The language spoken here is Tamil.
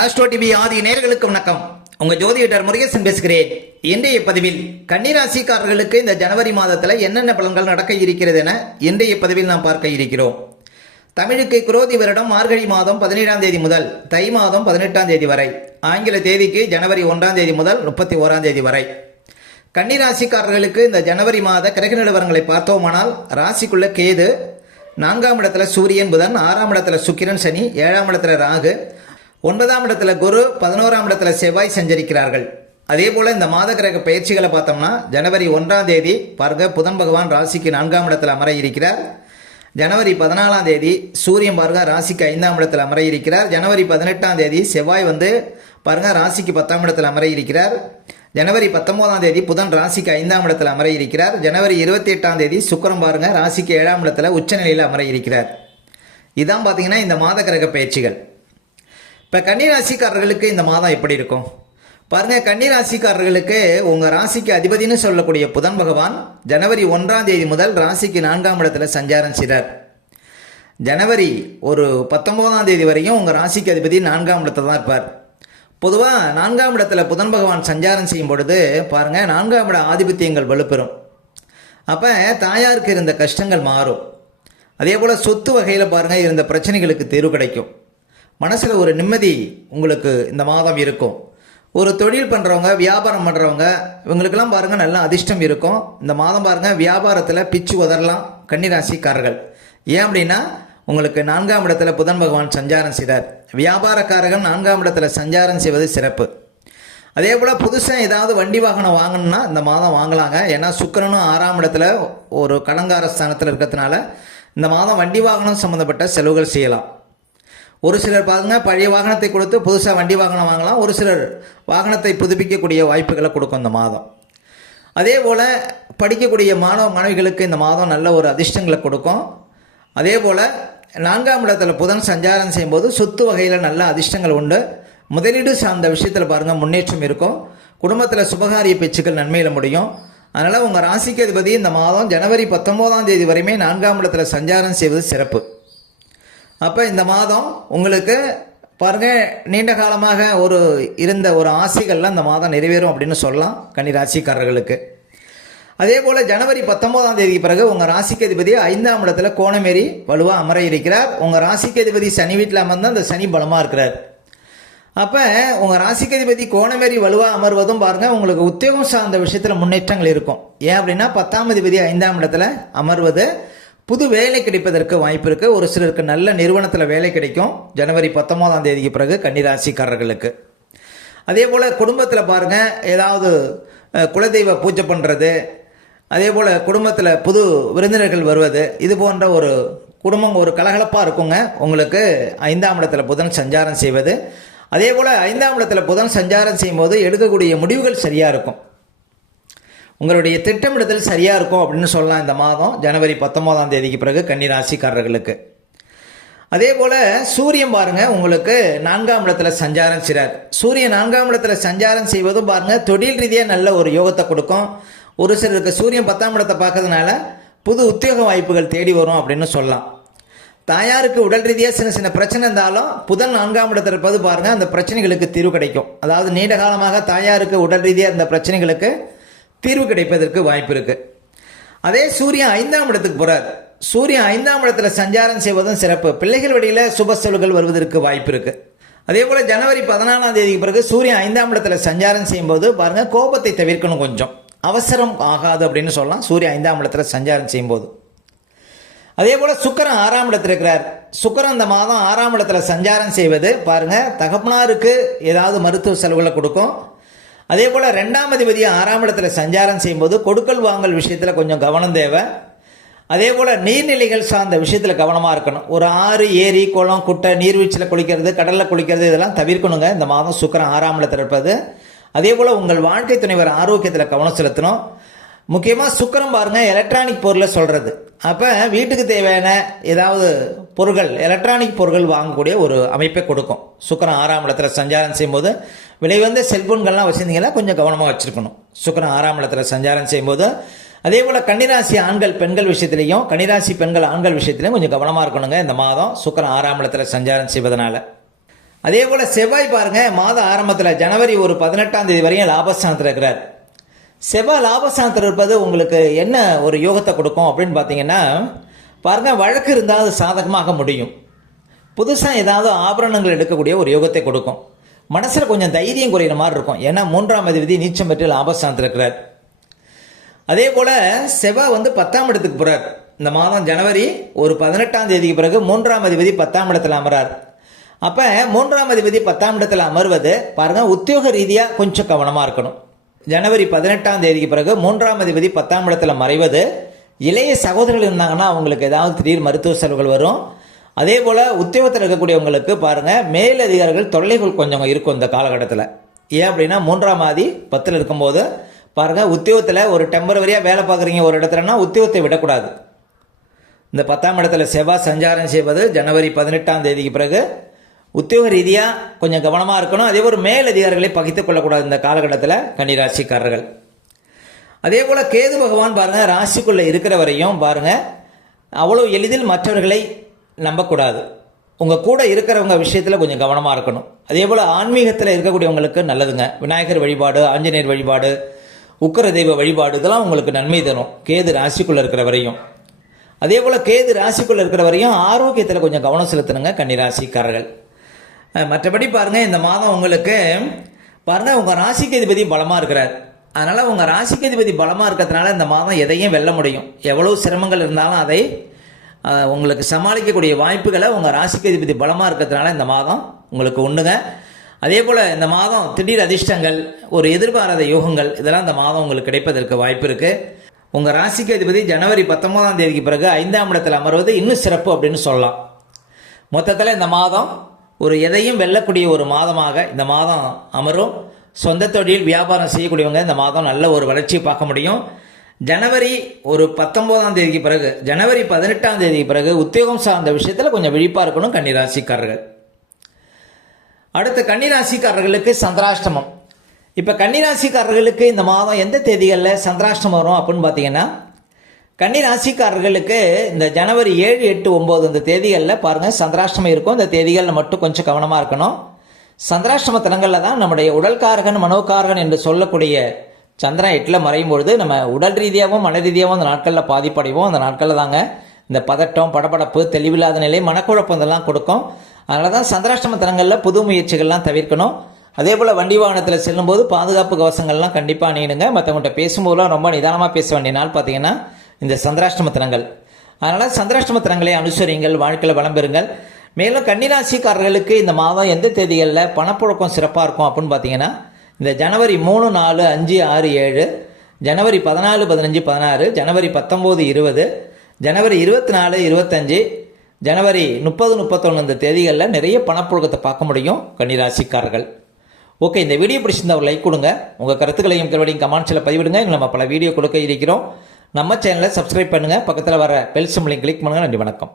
ஆஸ்ட்ரோ டிவி ஆதி நேயர்களுக்கு வணக்கம். உங்க ஜோதிடர் முருகேசன் பேசுகிறேன். இன்றைய பதிவில் கன்னிராசிக்காரர்களுக்கு இந்த ஜனவரி மாதத்தில் என்னென்ன பலன்கள் நடக்க இருக்கிறது என இன்றைய பதிவில் நாம் பார்க்க இருக்கிறோம். தமிழுக்கு குரோதி வருடம் மார்கழி மாதம் 17ஆம் தேதி முதல் தை மாதம் 18ஆம் தேதி வரை, ஆங்கில தேதிக்கு ஜனவரி 1ஆம் தேதி முதல் 31ஆம் தேதி வரை கன்னிராசிக்காரர்களுக்கு இந்த ஜனவரி மாத கிரக நிலவரங்களை பார்த்தோமானால், ராசிக்குள்ள கேது, 4ஆம் இடத்துல சூரியன் புதன், 6ஆம் இடத்துல சுக்கிரன் சனி, 7ஆம் இடத்துல ராகு, 9ஆம் இடத்துல குரு, 11ஆம் இடத்துல செவ்வாய் சஞ்சரிக்கிறார்கள். அதே போல் இந்த மாத கிரக பயிற்சிகளை பார்த்தோம்னா, ஜனவரி 1ஆம் தேதி பாருங்க புதன் பகவான் ராசிக்கு 4ஆம் இடத்துல அமர இருக்கிறார். ஜனவரி 14ஆம் தேதி சூரியன் பாருங்க ராசிக்கு 5ஆம் இடத்துல அமர இருக்கிறார். ஜனவரி 18ஆம் தேதி செவ்வாய் பாருங்க ராசிக்கு 10ஆம் இடத்துல அமர இருக்கிறார். ஜனவரி 19ஆம் தேதி புதன் ராசிக்கு 5ஆம் இடத்துல அமர இருக்கிறார். ஜனவரி 28ஆம் தேதி சுக்கிரன் பாருங்க ராசிக்கு 7ஆம் இடத்துல உச்சநிலையில் அமர இருக்கிறார். இதான் பார்த்தீங்கன்னா இந்த மாத கிரக பயிற்சிகள். இப்போ கன்னிராசிக்காரர்களுக்கு இந்த மாதம் எப்படி இருக்கும் பாருங்க. கன்னிராசிக்காரர்களுக்கு உங்கள் ராசிக்கு அதிபதினு சொல்லக்கூடிய புதன் பகவான் ஜனவரி 1ஆம் தேதி முதல் ராசிக்கு 4ஆம் இடத்துல சஞ்சாரம் செய்கிறார். ஜனவரி 19ஆம் தேதி வரையும் உங்கள் ராசிக்கு அதிபதி 4ஆம் இடத்துல தான் இருப்பார். பொதுவாக 4ஆம் இடத்துல புதன் பகவான் சஞ்சாரம் செய்யும் பொழுது பாருங்கள் 4ஆம் இட ஆதிபத்தியங்கள் வலுப்பெறும். அப்போ தாயாருக்கு இருந்த கஷ்டங்கள் மாறும். அதே போல் சொத்து வகையில் பாருங்கள் இருந்த பிரச்சனைகளுக்கு தீர்வு கிடைக்கும். மனசில் ஒரு நிம்மதி உங்களுக்கு இந்த மாதம் இருக்கும். ஒரு தொழில் பண்ணுறவங்க, வியாபாரம் பண்ணுறவங்க, இவங்களுக்கெல்லாம் பாருங்கள் நல்ல அதிர்ஷ்டம் இருக்கும். இந்த மாதம் பாருங்கள் வியாபாரத்தில் பிச்சு உதறலாம் கன்னிராசிக்காரர்கள். ஏன் அப்படின்னா உங்களுக்கு 4ஆம் இடத்துல புதன் பகவான் சஞ்சாரம் செய்கிறார். வியாபாரக்காரர்கள் 4ஆம் இடத்துல சஞ்சாரம் செய்வது சிறப்பு. அதே போல் புதுசாக ஏதாவது வண்டி வாகனம் வாங்கணும்னா இந்த மாதம் வாங்கலாங்க. ஏன்னா சுக்கிரனும் 6ஆம் இடத்துல ஒரு கடங்கார ஸ்தானத்தில் இருக்கிறதுனால இந்த மாதம் வண்டி வாகனம் சம்மந்தப்பட்ட செலவுகள் செய்யலாம். ஒரு சிலர் பாருங்க பழைய வாகனத்தை கொடுத்து புதுசாக வண்டி வாகனம் வாங்கலாம். ஒரு சிலர் வாகனத்தை புதுப்பிக்கக்கூடிய வாய்ப்புகளை கொடுக்கும் இந்த மாதம். அதே போல் படிக்கக்கூடிய மாணவ மாணவிகளுக்கு இந்த மாதம் நல்ல ஒரு அதிர்ஷ்டங்களை கொடுக்கும். அதே போல் 4ஆம் இடத்துல புதன் சஞ்சாரம் செய்யும்போது சொத்து வகையில் நல்ல அதிர்ஷ்டங்கள் உண்டு. முதலீடு சார்ந்த விஷயத்தில் பாருங்கள் முன்னேற்றம் இருக்கும். குடும்பத்தில் சுபகாரிய பேச்சுக்கள் நன்மையில் முடியும். அதனால் உங்கள் ராசிக்கு அதிபதி இந்த மாதம் ஜனவரி 19ஆம் தேதி வரையுமே 4ஆம் இடத்துல சஞ்சாரம் செய்வது சிறப்பு. அப்போ இந்த மாதம் உங்களுக்கு பாருங்கள் நீண்ட காலமாக இருந்த ஒரு ஆசைகள்லாம் இந்த மாதம் நிறைவேறும் அப்படின்னு சொல்லலாம் கன்னிராசிக்காரர்களுக்கு. அதே போல் ஜனவரி 19ஆம் தேதிக்கு பிறகு உங்கள் ராசிக்கு அதிபதி 5ஆம் இடத்துல கோணமேறி வலுவாக அமர இருக்கிறார். உங்கள் ராசிக்கு அதிபதி சனி வீட்டில் அமர்ந்தால் அந்த சனி பலமாக இருக்கிறார். அப்போ உங்கள் ராசிக்கு அதிபதி கோணமேறி வலுவாக அமர்வதும் பாருங்கள் உங்களுக்கு உத்தியோகம் சார்ந்த விஷயத்தில் முன்னேற்றங்கள் இருக்கும். ஏன் அப்படின்னா 10ஆம் அதிபதி 5ஆம் இடத்துல அமர்வது புது வேலை கிடைப்பதற்கு வாய்ப்பு இருக்குது. ஒரு சிலருக்கு நல்ல நிறுவனத்தில் வேலை கிடைக்கும் ஜனவரி 19ஆம் தேதிக்கு பிறகு கன்னிராசிக்காரர்களுக்கு. அதே போல் குடும்பத்தில் பாருங்கள் ஏதாவது குலதெய்வ பூஜை பண்ணுறது, அதே போல் குடும்பத்தில் புது விருந்தினர்கள் வருவது, இது போன்ற ஒரு குடும்பம் ஒரு கலகலப்பாக இருக்குங்க உங்களுக்கு 5ஆம் இடத்துல புதன் சஞ்சாரம் செய்வது. அதே போல் 5ஆம் இடத்துல புதன் சஞ்சாரம் செய்யும்போது எடுக்கக்கூடிய முடிவுகள் சரியாக இருக்கும். உங்களுடைய திட்டமிடுதல் சரியாக இருக்கும் அப்படின்னு சொல்லலாம் இந்த மாதம் ஜனவரி 19ஆம் தேதிக்கு பிறகு கன்னிராசிக்காரர்களுக்கு. அதே போல் சூரியன் பாருங்கள் உங்களுக்கு 4ஆம் இடத்துல சஞ்சாரம் செய்கிறார். சூரியன் 4ஆம் இடத்துல சஞ்சாரம் செய்வதும் பாருங்கள் தொழில் ரீதியாக நல்ல ஒரு யோகத்தை கொடுக்கும். ஒரு சிலருக்கு சூரியன் 10ஆம் இடத்தை பார்க்கறதுனால புது உத்தியோக வாய்ப்புகள் தேடி வரும் அப்படின்னு சொல்லலாம். தாயாருக்கு உடல் ரீதியாக சின்ன சின்ன பிரச்சனை இருந்தாலும் புதன் 4ஆம் இடத்துல இருப்பது பாருங்கள் அந்த பிரச்சனைகளுக்கு தீர்வு கிடைக்கும். அதாவது நீண்ட காலமாக தாயாருக்கு உடல் ரீதியாக இந்த பிரச்சனைகளுக்கு தீர்வு கிடைப்பதற்கு வாய்ப்பு இருக்குது. அதே சூரியன் 5ஆம் இடத்துக்கு போகிறார். சூரியன் 5ஆம் இடத்துல சஞ்சாரம் செய்வதும் சிறப்பு. பிள்ளைகள் வழியில் சுப செலவுகள் வருவதற்கு வாய்ப்பு இருக்குது. அதே போல் ஜனவரி 14ஆம் தேதிக்கு பிறகு சூரியன் 5ஆம் இடத்துல சஞ்சாரம் செய்யும்போது பாருங்கள் கோபத்தை தவிர்க்கணும், கொஞ்சம் அவசரம் ஆகாது அப்படின்னு சொல்லலாம் சூரியன் 5ஆம் இடத்துல சஞ்சாரம் செய்யும்போது. அதே போல் சுக்கிரன் 6ஆம் இடத்துல இருக்கிறார். சுக்கிரன் இந்த மாதம் 6ஆம் இடத்துல சஞ்சாரம் செய்வது பாருங்கள் தகப்பனாருக்கு ஏதாவது மருத்துவ செலவுகளை கொடுக்கும். அதே போல் 2ஆம் அதிபதி 6ஆம் இடத்துல சஞ்சாரம் செய்யும்போது கொடுக்கல் வாங்கல் விஷயத்தில் கொஞ்சம் கவனம் தேவை. அதே போல் நீர்நிலைகள் சார்ந்த விஷயத்தில் கவனமாக இருக்கணும். ஒரு ஆறு, ஏரி, குளம், குட்டை, நீர்வீழ்ச்சியில் குளிக்கிறது, கடலில் குளிக்கிறது இதெல்லாம் தவிர்க்கணுங்க இந்த மாதம் சுக்கிரன் 6ஆம் இடத்துல இருப்பது. அதே போல் உங்கள் வாழ்க்கை துணைவர் ஆரோக்கியத்தில் கவனம் செலுத்தணும். முக்கியமாக சுக்கிரன் பாருங்கள் எலக்ட்ரானிக் பொருளை சொல்கிறது. அப்போ வீட்டுக்கு தேவையான ஏதாவது பொருட்கள், எலக்ட்ரானிக் பொருட்கள் வாங்கக்கூடிய ஒரு அமைப்பை கொடுக்கும். சுக்கிரன் 6ஆம் இடத்துல சஞ்சாரம் செய்யும்போது விலை வந்த செல்ஃபோன்கள்லாம் வச்சுருந்தீங்கன்னா கொஞ்சம் கவனமாக வச்சுருக்கணும் சுக்கிரன் 6ஆம் இடத்துல சஞ்சாரம் செய்யும்போது. அதே போல் கன்னிராசி ஆண்கள் பெண்கள் விஷயத்துலையும், கன்னிராசி பெண்கள் ஆண்கள் விஷயத்துலையும் கொஞ்சம் கவனமாக இருக்கணுங்க இந்த மாதம் சுக்கிரன் 6ஆம் இடத்துல சஞ்சாரம் செய்வதனால. அதே போல் செவ்வாய் பாருங்கள் மாத ஆரம்பத்தில் ஜனவரி ஒரு 18ஆம் தேதி வரையும் லாபஸ்தானத்தில் இருக்கிறார். செவ்வாய் லாபஸ்தானத்தில் இருப்பது உங்களுக்கு என்ன ஒரு யோகத்தை கொடுக்கும் அப்படின்னு பார்த்தீங்கன்னா பாருங்கள், வழக்கு இருந்தால் அது சாதகமாக முடியும். புதுசாக ஏதாவது ஆபரணங்கள் எடுக்கக்கூடிய ஒரு யோகத்தை கொடுக்கும். மனசில் கொஞ்சம் தைரியம் குறையிற மாதிரி இருக்கும். ஏன்னா 3ஆம் அதிபதி நீச்சம் பெற்று லாபஸ்தானத்தில் இருக்கிறார். அதே போல் செவ்வாய் 10ஆம் இடத்துக்கு போகிறார். இந்த மாதம் ஜனவரி ஒரு 18ஆம் தேதிக்கு பிறகு 3ஆம் அதிபதி 10ஆம் இடத்துல அமரார். அப்போ 3ஆம் அதிபதி 10ஆம் இடத்துல அமர்வது பாருங்கள், உத்தியோக ரீதியாக கொஞ்சம் கவனமாக இருக்கணும். ஜனவரி 18ஆம் தேதிக்கு பிறகு 3ஆம் அதிபதி 10ஆம் இடத்துல மறைவது, இளைய சகோதரர்கள் இருந்தாங்கன்னா அவங்களுக்கு ஏதாவது திடீர் மருத்துவ செலவுகள் வரும். அதே போல் உத்தியோகத்தில் இருக்கக்கூடியவங்களுக்கு பாருங்கள், மேலதிகாரிகள் தொல்லைகள் கொஞ்சம் இருக்கும் இந்த காலகட்டத்தில். ஏன் அப்படின்னா 3ஆம் ஆதி 10ல் இருக்கும்போது பாருங்கள், உத்தியோகத்தில் ஒரு டெம்பரவரியாக வேலை பார்க்குறீங்க ஒரு இடத்துலனா உத்தியோகத்தை விடக்கூடாது. இந்த 10ஆம் இடத்துல செவ்வாய் சஞ்சாரம் செய்வது ஜனவரி 18ஆம் தேதிக்கு பிறகு உத்தியோக ரீதியாக கொஞ்சம் கவனமாக இருக்கணும். அதே போல் மேலதிகாரிகளை பகித்துக் கொள்ளக்கூடாது இந்த காலகட்டத்தில் கன்னிராசிக்காரர்கள். அதே போல் கேது பகவான் பாருங்கள், ராசிக்குள்ளே இருக்கிற வரையும் பாருங்கள், அவ்வளோ எளிதில் மற்றவர்களை நம்பக்கூடாது. உங்கள் கூட இருக்கிறவங்க விஷயத்தில் கொஞ்சம் கவனமாக இருக்கணும். அதே போல் ஆன்மீகத்தில் இருக்கக்கூடியவங்களுக்கு நல்லதுங்க. விநாயகர் வழிபாடு, ஆஞ்சநேயர் வழிபாடு, உக்கர தெய்வ வழிபாடு, இதெல்லாம் உங்களுக்கு நன்மை தரும் கேது ராசிக்குள்ளே இருக்கிற வரையும். அதே போல் கேது ராசிக்குள்ளே இருக்கிற வரையும் ஆரோக்கியத்தில் கொஞ்சம் கவனம் செலுத்தணுங்க கன்னிராசிக்காரர்கள். மற்றபடி பாருங்கள், இந்த மாதம் உங்களுக்கு பாருங்கள், உங்கள் ராசிக்கு அதிபதி பலமாக இருக்கிறார். அதனால் உங்கள் ராசிக்கு அதிபதி பலமாக இருக்கிறதுனால இந்த மாதம் எதையும் வெல்ல முடியும். எவ்வளோ சிரமங்கள் இருந்தாலும் அதை உங்களுக்கு சமாளிக்கக்கூடிய வாய்ப்புகளை உங்கள் ராசிக்கு அதிபதி பலமாக இருக்கிறதுனால இந்த மாதம் உங்களுக்கு உண்டுங்க. அதே போல் இந்த மாதம் திடீர் அதிர்ஷ்டங்கள், ஒரு எதிர்பாராத யோகங்கள், இதெல்லாம் இந்த மாதம் உங்களுக்கு கிடைப்பதற்கு வாய்ப்பு இருக்குது. உங்கள் ராசிக்கு அதிபதி ஜனவரி 19ஆம் தேதிக்கு பிறகு 5ஆம் இடத்தில் அமர்வது இன்னும் சிறப்பு அப்படின்னு சொல்லலாம். மொத்தத்தில் இந்த மாதம் ஒரு எதையும் வெல்லக்கூடிய ஒரு மாதமாக இந்த மாதம் அமரும். சொந்த தொழில் வியாபாரம் செய்யக்கூடியவங்க இந்த மாதம் நல்ல ஒரு வளர்ச்சியை பார்க்க முடியும். ஜனவரி ஒரு 19ஆம் தேதிக்கு பிறகு, ஜனவரி 18ஆம் தேதிக்கு பிறகு உத்தியோகம் சார்ந்த விஷயத்தில் கொஞ்சம் விழிப்பாக இருக்கணும் கன்னிராசிக்காரர்கள். அடுத்த கன்னிராசிக்காரர்களுக்கு சந்திராஷ்டமம். இப்போ கன்னிராசிக்காரர்களுக்கு இந்த மாதம் எந்த தேதிகளில் சந்திராஷ்டமம் வரும் அப்படின்னு பார்த்தீங்கன்னா, கன்னிராசிக்காரர்களுக்கு இந்த ஜனவரி 7, 8, 9 இந்த தேதிகளில் பாருங்கள் சந்திராஷ்டமம் இருக்கும். இந்த தேதிகளில் மட்டும் கொஞ்சம் கவனமாக இருக்கணும். சந்திராஷ்டம தினங்களில் தான் நம்முடைய உடல்காரகன் மனோகாரகன் என்று சொல்லக்கூடிய சந்திரன் 8ல் மறையும் பொழுது நம்ம உடல் ரீதியாகவும் மன ரீதியாகவும் அந்த நாட்களில் பாதிப்படைவோம். அந்த நாட்களில் தாங்க இந்த பதட்டம், படபடப்பு, தெளிவில்லாத நிலை, மனக்குழப்பம் இதெல்லாம் கொடுக்கும். அதனால தான் சந்திராஷ்டம தினங்களில் புது முயற்சிகள்லாம் தவிர்க்கணும். அதே போல் வண்டி வாகனத்தில் செல்லும்போது பாதுகாப்பு கவசங்கள்லாம் கண்டிப்பாக அணியணுங்க. மற்றவங்கள்ட்ட பேசும்போதெல்லாம் ரொம்ப நிதானமாக பேச வேண்டிய நாள் பார்த்தீங்கன்னா இந்த சந்திராஷ்டம தினங்கள். அதனால் சந்திராஷ்டம தினங்களை அனுசரிங்கள், வாழ்க்கையில் வளம் பெறுங்கள். மேலும் கன்னிராசிக்காரர்களுக்கு இந்த மாதம் எந்த தேதிகளில் பணப்புழக்கம் சிறப்பாக இருக்கும் அப்படின்னு பார்த்தீங்கன்னா, இந்த ஜனவரி 3, 4, 5, 6, 7, ஜனவரி 14, 15, 16, ஜனவரி 19, 20, ஜனவரி 24, 25, ஜனவரி 30, 31 இந்த தேதிகளில் நிறைய பணப்புழக்கத்தை பார்க்க முடியும் கன்னிராசிக்காரர்கள். ஓகே, இந்த வீடியோ பிடிச்சிருந்தா ஒரு லைக் கொடுங்க. உங்கள் கருத்துக்களையும் கேள்வியும் கமெண்ட்ஸில் பதிவிடுங்க. நம்ம பல வீடியோ கொடுக்க இருக்கிறோம். நம்ம சேனலை சப்ஸ்கிரைப் பண்ணுங்கள். பக்கத்தில் வர பெல் சிம்பலையும் கிளிக் பண்ணுங்கள். நன்றி, வணக்கம்.